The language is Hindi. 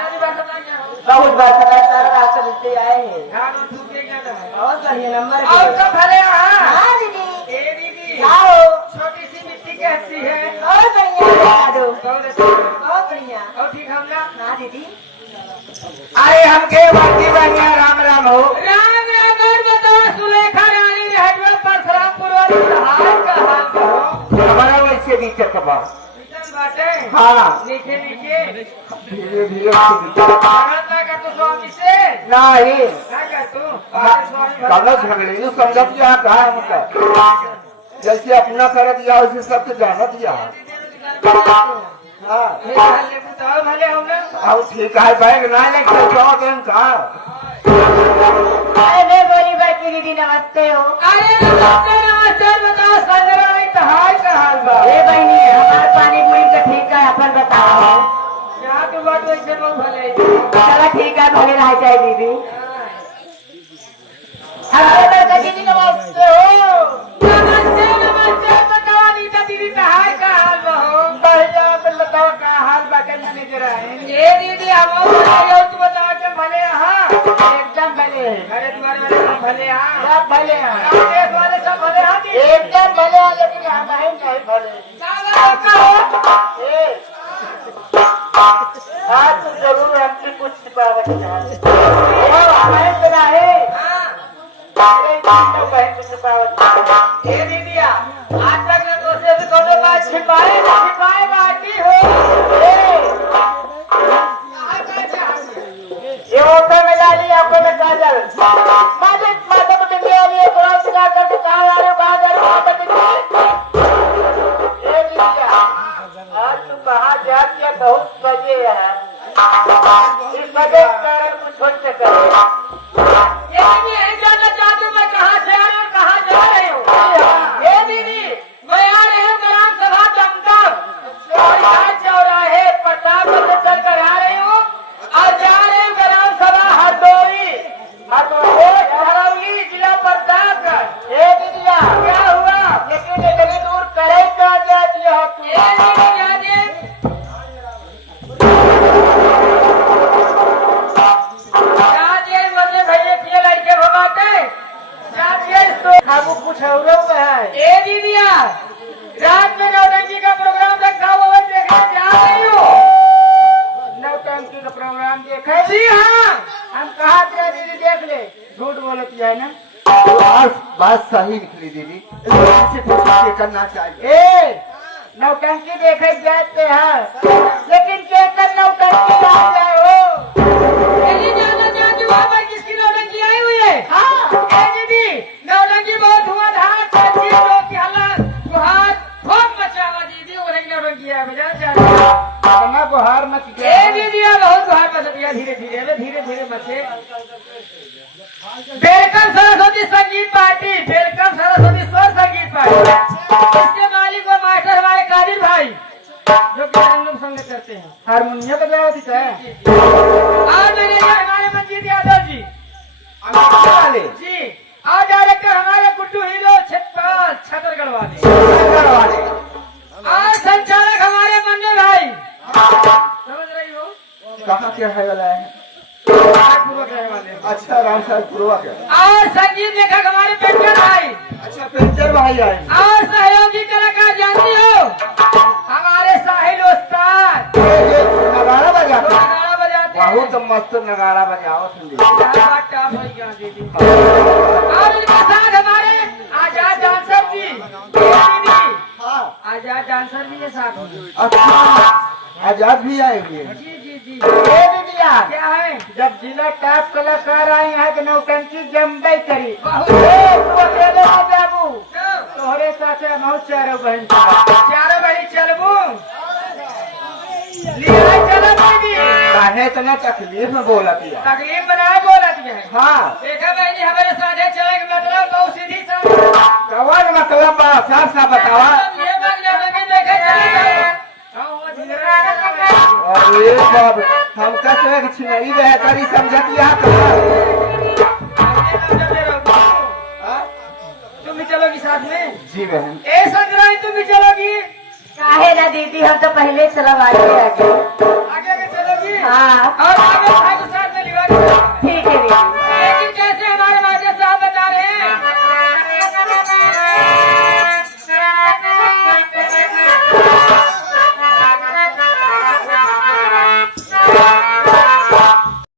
बहुत बार चलते आए हैं और बढ़िया नंबर और तो भले हाँ दीदी दीदी आओ छोटी सी मिट्टी कैसी है बहुत बढ़िया बहुत बढ़िया और ठीक हम ना हाँ दीदी अरे हमके बाकी बढ़िया राम राम हो राम राम और बताओ सुलेखा रानी हजरत परशुरामपुर वाली हाल का हाल कहो हमारा वैसे भी चकबा किचन बाटे हाँ नीचे नीचे धीरे धीरे भारत का तो स्वामी से नहीं क्या कर तू अरे स्वामी कल झगड़े नु समझ दिया कहा हमका जैसे अपना कर दिया वैसे सबके जाना दिया हाँ भले बताओ भले हो ना अब ठीक है बैग ना लेके जाओ दिन का अरे बोली बाकी दीदी नमस्ते हो अरे नमस्ते नमस्ते बताओ संजरा में हाल का हाल बा ए बहनी हमारे पानी पूरी का ठीक है अपन बताओ यहाँ तो बात वैसे बहुत भले चलो ठीक है भले रह जाए दीदी हमारे लड़का दीदी नमस्ते हो नमस्ते नमस्ते बताओ नीता दीदी का हाल का हाल बा हो भैया तो बताओ का हाल बाकी नजर आए ये दीदी हम बताओ तू बताओ कि भले हाँ एकदम भले अरे तुम्हारे वाले सब भले हाँ सब भले हैं देश वाले सब भले हाँ दीदी एकदम भले हैं लेकिन हम नहीं भले क्या बात है? बहन सुना है हाँ अरे तीनों बहन को छुपावत ये दीदिया आज तक मैं तुझसे भी कोनो बात छिपाए बाकी हो ये ऑटो में डाली आपको में काजल मालिक माता को बिंदे वाली है थोड़ा सिखा करके कहाँ आ रहे हो कहाँ जा रहे हो वहाँ पर बिंदे ये दीदिया आज तू कहाँ जाती है बहुत बजे है इस बजे के कारण कुछ छोड़ सके ये भी है जानना चाहती हूँ मैं कहाँ से आ रही हूँ कहाँ जा रही हूँ ये दीदी मैं आ रही हूँ ग्राम सभा दमदम और चौराहे प्रताप से चल कर आ रही हूँ और जा रही हूँ ग्राम सभा हरदोई हरौली जिला प्रतापगढ़ ये दीदिया क्या हुआ लेकिन इतनी दूर करे कहाँ जाती हो तू ये दीदी क्या जी मुझे भैया किए लड़के भगाते तो खाबू कुछ और है ए दीदिया रात में नौटंकी का प्रोग्राम रखा हुआ है देखने जा रही हूँ नौटंकी का प्रोग्राम देखे जी हाँ हम कहा तेरा दीदी देख ले झूठ बोलती है ना तो आज बात सही निकली दीदी से पूछे करना चाहिए ए नौटंकी देखे जाते हैं लेकिन क्या कर नौटंकी जा जाए हो यही जानना चाहती हूँ मैं किसकी नौटंकी आई हुई है हाँ ए दीदी नौटंकी बहुत धुआंधार चलती है लोग की हल्ला गुहार खूब मचा हुआ दीदी वही नौटंकी है बजा चाहती अपना को हार मत ए गया दीदिया बहुत गुहार मचा दिया धीरे धीरे मचे वेलकम सरस्वती संगीत पार्टी वेलकम सरस्वती स्वर संगीत पार्टी इसके मालिक व मास्टर हमारे कादिर भाई जो कि हम लोग संगीत करते हैं हारमोनियम बजाती है और मैनेजर हमारे मंजीत यादव जी अमेरिका वाले जी और डायरेक्टर हमारे गुड्डू हीरो छप्पन छतरगढ़ वाले छत्तीसगढ़ वाले और संचालक हमारे मन्नू भाई समझ रही हो कहाँ के है वाला है पूर्वक रहने वाले अच्छा राम साहब पूर्वक है और संगीत लेखक हमारे पेंटर भाई अच्छा पेंटर भाई आए और सहयोगी कलाकार जानती हो हमारे साहिल उस्ताद ये नगाड़ा बजाते हैं। नगाड़ा बजाते हैं बहुत मस्त नगाड़ा बजाओ सुन क्या बात टॉप है क्या दीदी और इनके साथ हमारे आजाद डांसर जी दीदी हाँ आजाद डांसर भी है साथ में अच्छा आजाद भी आएंगे जी जी जी ए दीदिया क्या है जब जिला टॉप कलाकार आए हैं तो नौटंकी जम्बई करी बहुत ए तू अकेले ना जाबू तोहरे साथे हम चारों बहन चारों बड़ी चलबू लिया चलो दीदी काहे इतना तकलीफ में बोला दिया तकलीफ बनाए बोला दिया है हाँ देखा बहनी हमारे साथे चले के मतलब बहुत सीधी सा कवन मतलब बा साफ साफ बतावा ये बात लगे देखे चले जाए अरे बाप हमका से छिनरी बेहतरी समझत या तुम भी चलोगी साथ में जी बहन ए संजराई तुम भी चलोगी काहे ना दीदी हम तो पहले चलवा आगे आगे आगे चलोगी हाँ और